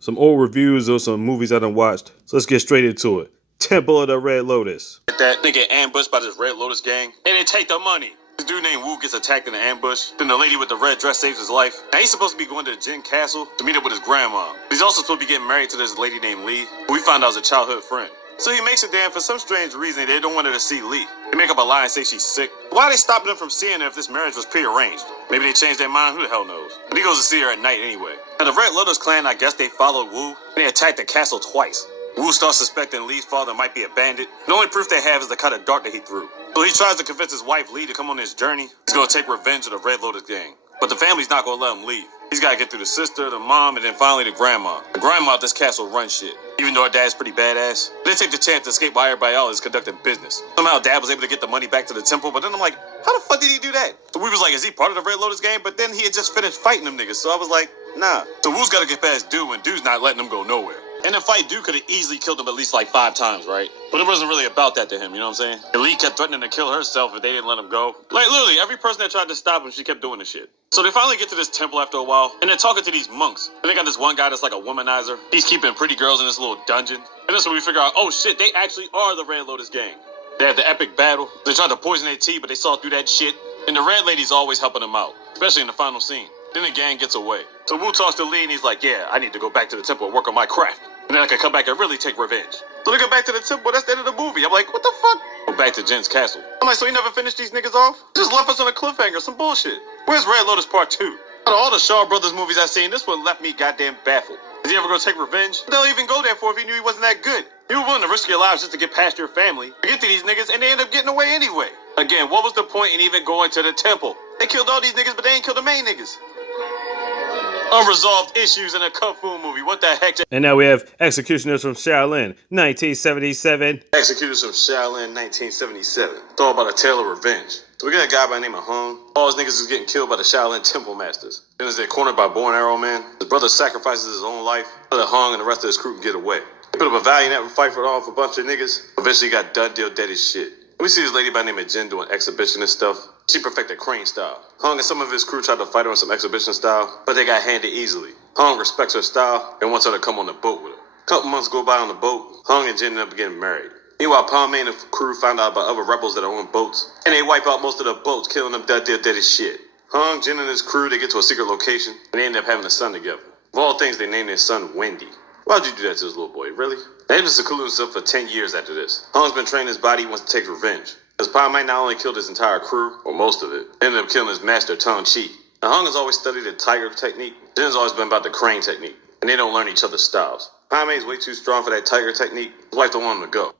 some old reviews of some movies I done watched. So let's get straight into it. Temple of the Red Lotus. That nigga ambushed by this Red Lotus gang, and they take the money. This dude named Wu gets attacked in an ambush. Then the lady with the red dress saves his life. Now he's supposed to be going to the Jin Castle to meet up with his grandma. He's also supposed to be getting married to this lady named Lee, who we found out was a childhood friend. So he makes it there, and for some strange reason, they don't want her to see Lee. They make up a lie and say she's sick. Why are they stopping them from seeing her if this marriage was prearranged? Maybe they changed their mind, who the hell knows? But he goes to see her at night anyway. Now the Red Lotus clan, I guess they followed Wu, and they attacked the castle twice. Wu starts suspecting Lee's father might be a bandit. The only proof they have is the kind of dart that he threw. So he tries to convince his wife Lee to come on this journey. He's going to take revenge of the Red Lotus gang. But the family's not going to let him leave. He's got to get through the sister, the mom, and then finally the grandma. The grandma at this castle runs shit. Even though her dad's pretty badass, they take the chance to escape while everybody else is conducting business. Somehow dad was able to get the money back to the temple, but then I'm like, how the fuck did he do that? So we was like, is he part of the Red Lotus gang? But then he had just finished fighting them niggas, so I was like, nah. So Wu's got to get past Dude, and Dude's not letting him go nowhere. And the fight, Dude could have easily killed him at least like 5 times, right? But it wasn't really about that to him, you know what I'm saying? And Lee kept threatening to kill herself if they didn't let him go. Like, literally, every person that tried to stop him, she kept doing this shit. So they finally get to this temple after a while, and they're talking to these monks. And they got this one guy that's like a womanizer. He's keeping pretty girls in this little dungeon. And that's when we figure out, oh shit, they actually are the Red Lotus gang. They had the epic battle. They tried to poison their tea, but they saw through that shit. And the Red Lady's always helping them out, especially in the final scene. Then the gang gets away. So Wu talks to Lee, and he's like, yeah, I need to go back to the temple and work on my craft. And then I can come back and really take revenge. So they go back to the temple. That's the end of the movie. I'm like, what the fuck? Go back to Jin's castle. I'm like, so he never finished these niggas off? Just left us on a cliffhanger, some bullshit. Where's Red Lotus Part 2? Out of all the Shaw Brothers movies I've seen, this one left me goddamn baffled. Is he ever gonna take revenge? What the hell even go there for if he knew he wasn't that good? You were willing to risk your lives just to get past your family, to get to these niggas, and they end up getting away anyway. Again, what was the point in even going to the temple? They killed all these niggas, but they ain't killed the main niggas. Unresolved issues in a Kung Fu movie. What the heck? And now we have Executioners from Shaolin, 1977. Executioners from Shaolin, 1977. It's all about a tale of revenge. So we got a guy by the name of Hung. All his niggas is getting killed by the Shaolin Temple Masters. Then as they're cornered by Bow and Arrow Man, his brother sacrifices his own life so that Hung and the rest of his crew can get away. They put up a valiant effort fight for off a bunch of niggas. Eventually got done deal dead as shit. We see this lady by the name of Jin doing exhibitionist stuff. She perfected crane style. Hung and some of his crew tried to fight her on some exhibition style, but they got handed easily. Hung respects her style and wants her to come on the boat with her. A couple months go by on the boat. Hung and Jin end up getting married. Meanwhile, Palme and the crew find out about other rebels that are on boats, and they wipe out most of the boats, killing them dead as shit. Hung, Jin, and his crew, they get to a secret location, and they end up having a son together. Of all things, they named their son Wendy. Why'd you do that to this little boy, really? They've been secluding himself for 10 years after this. Hung's been training his body, he wants to take revenge. Because Palme not only killed his entire crew, or most of it, ended up killing his master, Tong Chi. Now, Hung has always studied the tiger technique. Jin's always been about the crane technique, and they don't learn each other's styles. Palme is way too strong for that tiger technique. His wife don't want him to go.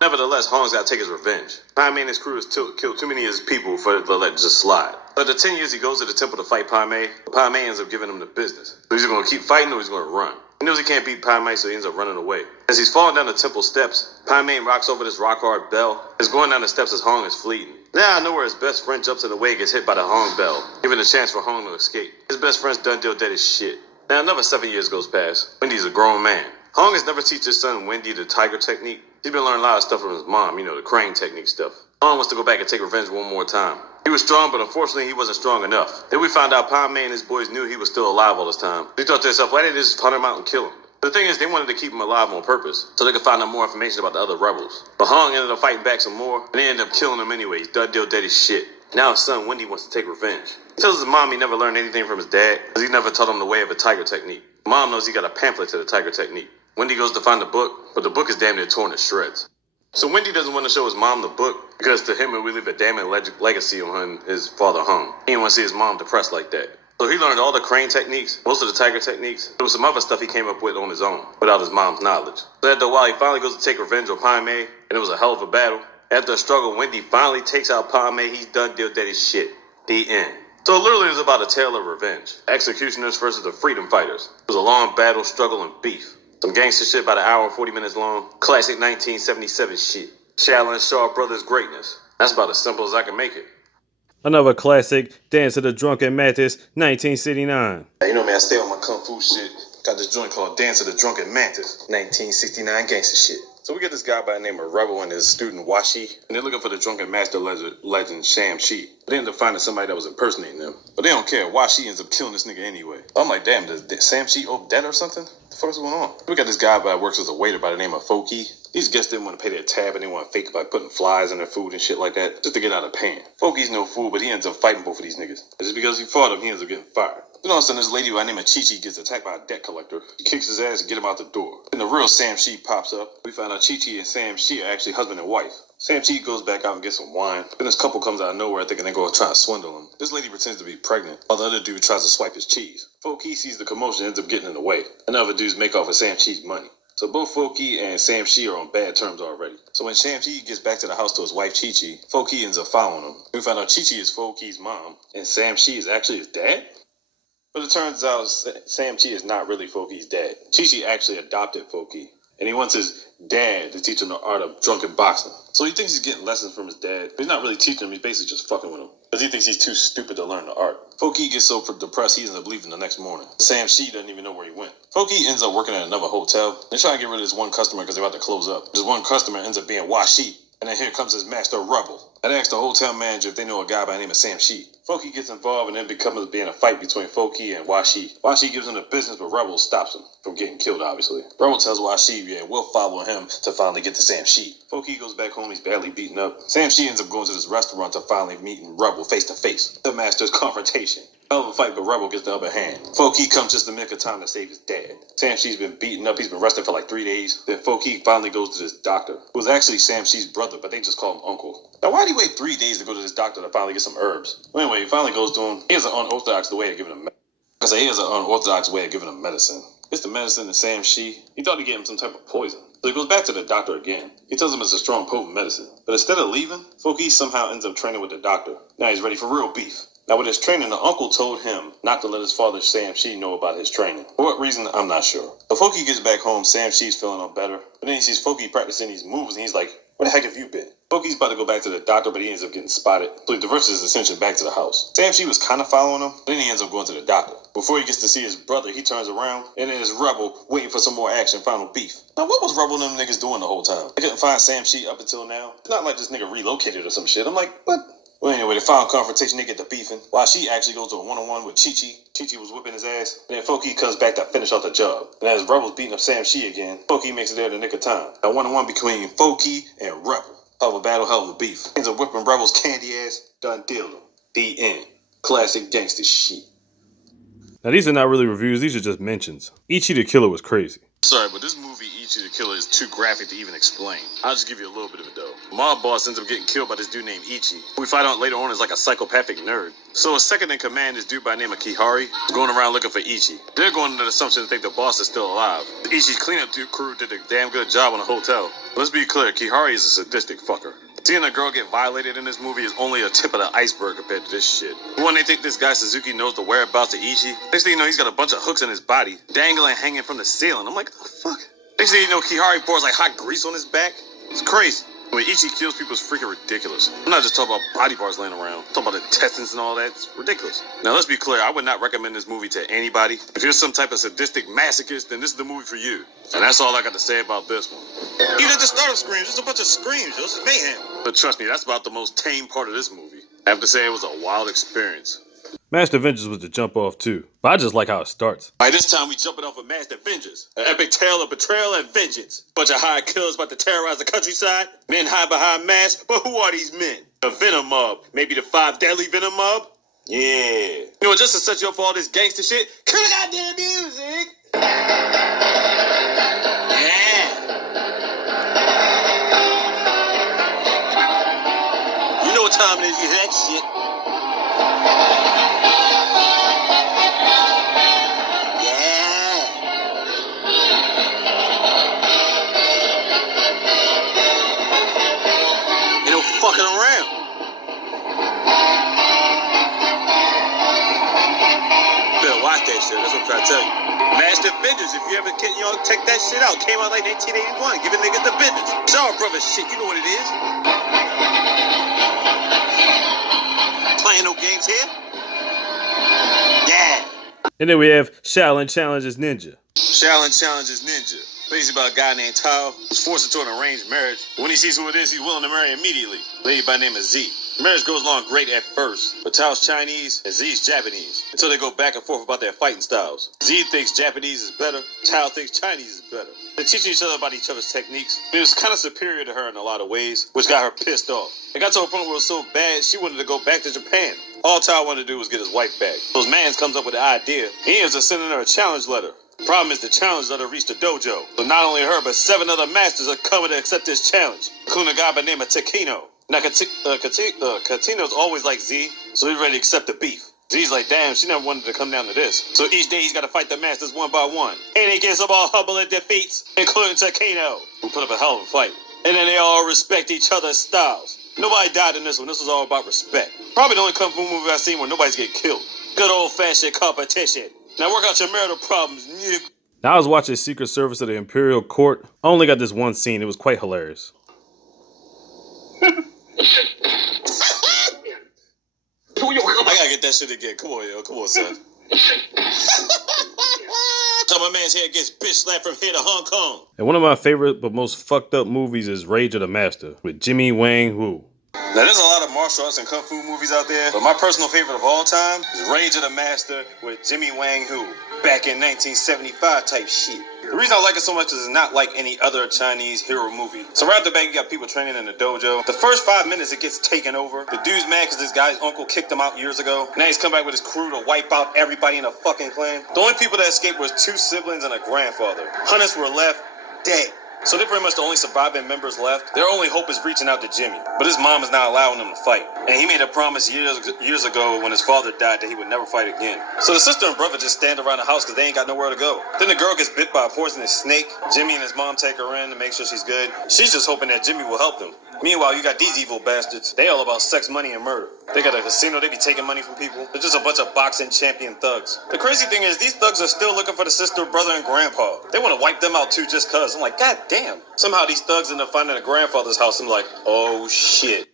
Nevertheless, Hong's got to take his revenge. Palme and his crew has killed too many of his people for it to let it just slide. But after 10 years, he goes to the temple to fight Palme. Palme ends up giving him the business. So he's going to keep fighting or he's going to run. He knows he can't beat Palme, so he ends up running away. As he's falling down the temple steps, Palme rocks over this rock-hard bell. He's going down the steps as Hong is fleeing. Now I know where his best friend jumps in the way and gets hit by the Hong bell, giving a chance for Hong to escape. His best friend's done deal dead as shit. Now another 7 years goes past. Wendy's a grown man. Hong has never teach his son Wendy the tiger technique. He's been learning a lot of stuff from his mom, you know, the crane technique stuff. Hong wants to go back and take revenge one more time. He was strong, but unfortunately he wasn't strong enough. Then we found out Palme and his boys knew he was still alive all this time. He thought to himself, why didn't they just hunt him out and kill him? The thing is, they wanted to keep him alive on purpose, so they could find out more information about the other rebels. But Hong ended up fighting back some more, and they ended up killing him anyway. He's done deal dead as shit. Now his son Wendy wants to take revenge. He tells his mom he never learned anything from his dad, because he never taught him the way of a tiger technique. Mom knows he got a pamphlet to the tiger technique. Wendy goes to find the book, but the book is damn near torn to shreds. So Wendy doesn't want to show his mom the book, because to him it would leave a damning legacy on his father Hung. He didn't want to see his mom depressed like that. So he learned all the crane techniques, most of the tiger techniques. There was some other stuff he came up with on his own, without his mom's knowledge. So after a while, he finally goes to take revenge on Palme, and it was a hell of a battle. After a struggle, Wendy finally takes out Palme. He's done deal dead as shit. The end. So literally it was about a tale of revenge. Executioners versus the freedom fighters. It was a long battle, struggle, and beef. Some gangster shit about an hour and 40 minutes long. Classic 1977 shit. Shaolin Shaw Brothers greatness. That's about as simple as I can make it. Another classic, Dance of the Drunken Mantis, 1969. You know, man, I stay on my Kung Fu shit. Got this joint called Dance of the Drunken Mantis, 1969 gangster shit. So we get this guy by the name of Rebel and his student Washi, and they're looking for the drunken master legend Sham Shi. They end up finding somebody that was impersonating them, but they don't care. Washi ends up killing this nigga anyway. I'm like, damn, does Sam Shi owe debt or something? the fuck's going on? We got this guy that works as a waiter by the name of Foki. These guests didn't want to pay their tab and they want to fake it by putting flies in their food and shit like that, just to get out of paying. Foki's no fool, but he ends up fighting both of these niggas. And just because he fought him, he ends up getting fired. Then all of a sudden, this lady by the name of Chi-Chi gets attacked by a debt collector. She kicks his ass and get him out the door. Then the real Sam Shi pops up. We find out Chi-Chi and Sam Shi are actually husband and wife. Sam Chi goes back out and gets some wine. Then this couple comes out of nowhere thinking they're going to try to swindle him. This lady pretends to be pregnant, while the other dude tries to swipe his cheese. Foki sees the commotion and ends up getting in the way. And the other dudes make off with Sam Chi's money. So both Foki and Sam Shi are on bad terms already. So when Sam Shi gets back to the house to his wife Chi-Chi, Foki ends up following him. We find out Chi-Chi is Foki's mom, and Sam Shi is actually his dad? But it turns out Sam Chi is not really Foki's dad. Chi-Chi actually adopted Foki, and he wants his dad to teach him the art of drunken boxing. So he thinks he's getting lessons from his dad, but he's not really teaching him, he's basically just fucking with him. Because he thinks he's too stupid to learn the art. Foki gets so depressed he ends up leaving the next morning. Sam Shi doesn't even know where he went. Foki ends up working at another hotel. They're trying to get rid of this one customer because they're about to close up. This one customer ends up being Washi. And then here comes his master Rebel. And asks the hotel manager if they know a guy by the name of Sam Shi. Foki gets involved and then becomes being a fight between Foki and Washi. Washi gives him the business, but Rebel stops him from getting killed, obviously. Rebel tells Washi, yeah, we'll follow him to finally get to Sam Shi. Foki goes back home, he's badly beaten up. Sam Shi ends up going to this restaurant to finally meeting Rebel face to face. The master's confrontation. Hell of a fight, but Rebel gets the upper hand. Foki comes just to make a time to save his dad. Sam Shi's been beaten up, he's been resting for like 3 days. Then Foki finally goes to this doctor, who was actually Sam Shi's brother, but they just call him Uncle. Now, why'd he wait 3 days to go to this doctor to finally get some herbs? Well, anyway, he finally goes to him. He has an unorthodox way of giving him medicine. It's the medicine to Sam Shi. He thought he'd get him some type of poison. So he goes back to the doctor again. He tells him it's a strong, potent medicine. But instead of leaving, Foki somehow ends up training with the doctor. Now he's ready for real beef. Now with his training, the uncle told him not to let his father Sam Shi know about his training. For what reason, I'm not sure. But Foki gets back home, Sam Shi's feeling no better. But then he sees Foki practicing these moves and he's like, where the heck have you been? Foki's about to go back to the doctor, but he ends up getting spotted. So he diverts his attention back to the house. Sam Shi was kind of following him, but then he ends up going to the doctor. Before he gets to see his brother, he turns around, and then there's Rebel waiting for some more action, final beef. Now, what was Rebel and them niggas doing the whole time? They couldn't find Sam Shi up until now. It's not like this nigga relocated or some shit. I'm like, what? Well, anyway, the final confrontation, they get to beefing. While she actually goes to a one-on-one with Chi-Chi. Chi-Chi was whipping his ass. And then Foki comes back to finish off the job. And as Rebel's beating up Sam Shi again, Foki makes it there in the nick of time. A one-on-one between Foki and Rebel. Hell of a battle, hell of a beef. Ends up whipping Rebel's candy ass. Done deal them. The end. Classic gangster shit. Now these are not really reviews, these are just mentions. Ichi the Killer was crazy. Sorry, but this movie, Ichi the Killer, is too graphic to even explain. I'll just give you a little bit of it, though. Mob boss ends up getting killed by this dude named Ichi, who we find out later on is like a psychopathic nerd. So a second in command, this dude by the name of Kihari, is going around looking for Ichi. They're going under the assumption to think the boss is still alive. Ichi's cleanup crew did a damn good job on the hotel. Let's be clear, Kihari is a sadistic fucker. Seeing a girl get violated in this movie is only a tip of the iceberg compared to this shit. When they think this guy Suzuki knows the whereabouts of Ichi, next thing you know, he's got a bunch of hooks in his body, dangling, hanging from the ceiling. I'm like, what the fuck? Next thing you know, Kihari pours like hot grease on his back. It's crazy. When Ichi kills people, it's freaking ridiculous. I'm not just talking about body parts laying around. I'm talking about intestines and all that. It's ridiculous. Now, let's be clear. I would not recommend this movie to anybody. If you're some type of sadistic masochist, then this is the movie for you. And that's all I got to say about this one. Even at the start of Screams, just a bunch of screams. This is mayhem. But trust me, that's about the most tame part of this movie. I have to say it was a wild experience. Masked Avengers was the jump off too, but I just like how it starts. All right, this time we jumping off of Masked Avengers. An epic tale of betrayal and vengeance. Bunch of hired killers about to terrorize the countryside. Men hide behind masks, but who are these men? The Venom Mob. Maybe the 5 Deadly Venom Mob? Yeah. You know what, just to set you up for all this gangster shit, cue the goddamn music! Yeah. You know what time it is, you hear that shit. Fucking around. Better watch that shit. That's what I'm trying to tell you. Masked Avengers, if you ever can, check that shit out. Came out like 1981, giving niggas the business. Shaw Brothers shit, you know what it is. Playing no games here. Yeah. And then we have Shaolin Challenges Ninja. Shaolin Challenges Ninja. Basically about a guy named Tao who's forced into an arranged marriage. When he sees who it is, he's willing to marry immediately. Lady by the name of Z. Marriage goes along great at first, but Tao's Chinese and Z's Japanese, until they go back and forth about their fighting styles. Z thinks Japanese is better, Tao thinks Chinese is better. They're teaching each other about each other's techniques. He was kind of superior to her in a lot of ways, which got her pissed off. It got to a point where it was so bad, she wanted to go back to Japan. All Tao wanted to do was get his wife back. So his man comes up with the idea. He ends up sending her a challenge letter. Problem is, the challenge letter reached the dojo. So not only her, but 7 other masters are coming to accept this challenge, including a guy by the name of Takino. Now, Katino's always like Z, so he's ready to accept the beef. Z's like, damn, she never wanted to come down to this. So each day he's got to fight the masters one by one. And he gets them all humble and defeats, including Takino, who put up a hell of a fight. And then they all respect each other's styles. Nobody died in this one. This was all about respect. Probably the only kung fu movie I've seen where nobody's get killed. Good old-fashioned competition. Now work out your marital problems, nigga. Now I was watching Secret Service of the Imperial Court. I only got this one scene. It was quite hilarious. I gotta get that shit again. Come on, yo. Come on, son. So my man's hair gets bitch slapped from here to Hong Kong. And one of my favorite but most fucked up movies is Rage of the Master with Jimmy Wang Hu. Now, there's a lot of martial arts and kung fu movies out there, but my personal favorite of all time is Rage of the Master with Jimmy Wang Hu. Back in 1975 type shit. The reason I like it so much is it's not like any other Chinese hero movie. So right off the bat, you got people training in the dojo. The first 5 minutes, it gets taken over. The dude's mad because this guy's uncle kicked him out years ago. Now he's come back with his crew to wipe out everybody in the fucking clan. The only people that escaped was 2 siblings and a grandfather. Hunters were left dead. So they're pretty much the only surviving members left. Their only hope is reaching out to Jimmy. But his mom is not allowing them to fight. And he made a promise years ago when his father died that he would never fight again. So the sister and brother just stand around the house because they ain't got nowhere to go. Then the girl gets bit by a poisonous snake. Jimmy and his mom take her in to make sure she's good. She's just hoping that Jimmy will help them. Meanwhile, you got these evil bastards. They all about sex, money, and murder. They got a casino, they be taking money from people. They're just a bunch of boxing champion thugs. The crazy thing is, these thugs are still looking for the sister, brother, and grandpa. They want to wipe them out too just cuz. I'm like, god damn. Somehow these thugs end up finding a grandfather's house. I'm like, oh shit.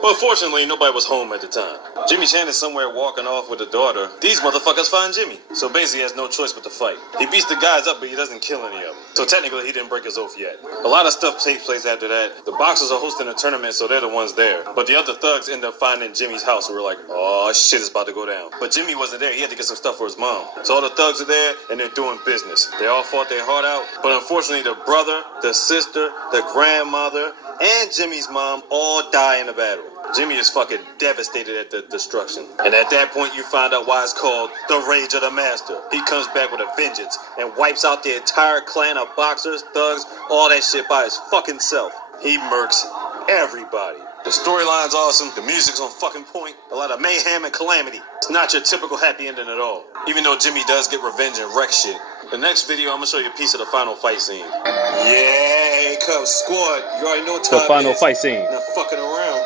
But fortunately, nobody was home at the time. Jimmy Chan is somewhere walking off with a daughter. These motherfuckers find Jimmy. So basically, he has no choice but to fight. He beats the guys up, but he doesn't kill any of them. So technically, he didn't break his oath yet. A lot of stuff takes place after that. The boxers are hosting a tournament, so they're the ones there. But the other thugs end up finding Jimmy's house, and we're like, oh shit, it's about to go down. But Jimmy wasn't there. He had to get some stuff for his mom. So all the thugs are there, and they're doing business. They all fought their heart out. But unfortunately, the brother, the sister, the grandmother, and Jimmy's mom all die in the battle. Jimmy is fucking devastated at the destruction. And at that point, you find out why it's called the Rage of the Master. He comes back with a vengeance and wipes out the entire clan of boxers, thugs, all that shit by his fucking self. He murks everybody. The storyline's awesome. The music's on fucking point. A lot of mayhem and calamity. It's not your typical happy ending at all. Even though Jimmy does get revenge and wreck shit. The next video, I'm gonna show you a piece of the final fight scene. Yeah, here comes squad. You already know what time The final it is. fight scene. Not fucking around.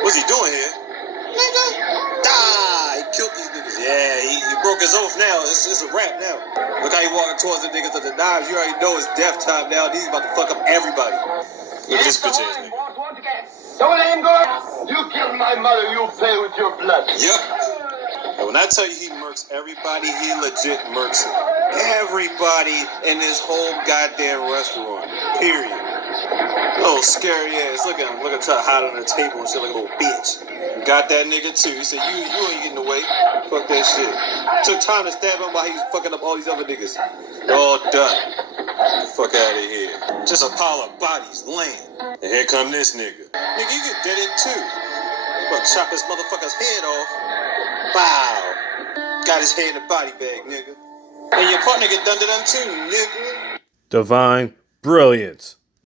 What's he doing here? Nigga! Die! He killed these niggas. Yeah, he broke his oath now. It's a wrap now. Look how he walking towards the niggas with the knives. You already know it's death time now. These about to fuck up everybody. Look at this bitch ass nigga. Sholain, you killed my mother, you play with your blood. Yep. And when I tell you he murks everybody, he legit murks everybody in this whole goddamn restaurant. Period. Oh, scary ass. Look at him. Look at him try to hide under the table and shit like a little bitch. Got that nigga too. He said, you ain't getting away. Fuck that shit. Took time to stab him while he was fucking up all these other niggas. They're all done. Fuck out of here. Just a pile of bodies laying. And here come this nigga. Nigga, you get deaded too. Fuck, chop this motherfucker's head off. Wow. Got his head in the body bag, nigga. And your partner get done to them too, nigga. Divine brilliance.